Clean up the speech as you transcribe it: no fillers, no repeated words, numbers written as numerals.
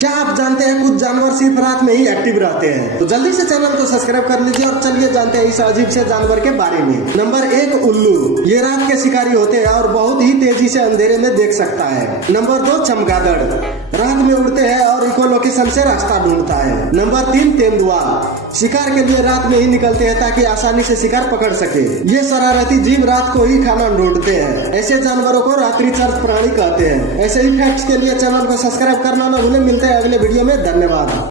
क्या आप जानते हैं कुछ जानवर सिर्फ रात में ही एक्टिव रहते हैं? तो जल्दी से चैनल को सब्सक्राइब कर लीजिए और चलिए जानते हैं इस अजीब से जानवर के बारे में। नंबर 1, उल्लू। ये रात के शिकारी होते हैं और बहुत ही तेजी से अंधेरे में देख सकता है। नंबर 2, चमगादड़। रात में उड़ते हैं और इकोलोकेशन से रास्ता ढूंढता है। नंबर 3, तेंदुआ। शिकार के लिए रात में ही निकलते हैं ताकि आसानी से शिकार पकड़ सके। ये शरारती जीव रात को ही खाना ढूंढते हैं। ऐसे जानवरों को रात्रिचर प्राणी कहते हैं। ऐसे ही फैक्ट्स के लिए चैनल को सब्सक्राइब करना न भूलें। मिलते हैं अगले वीडियो में। धन्यवाद।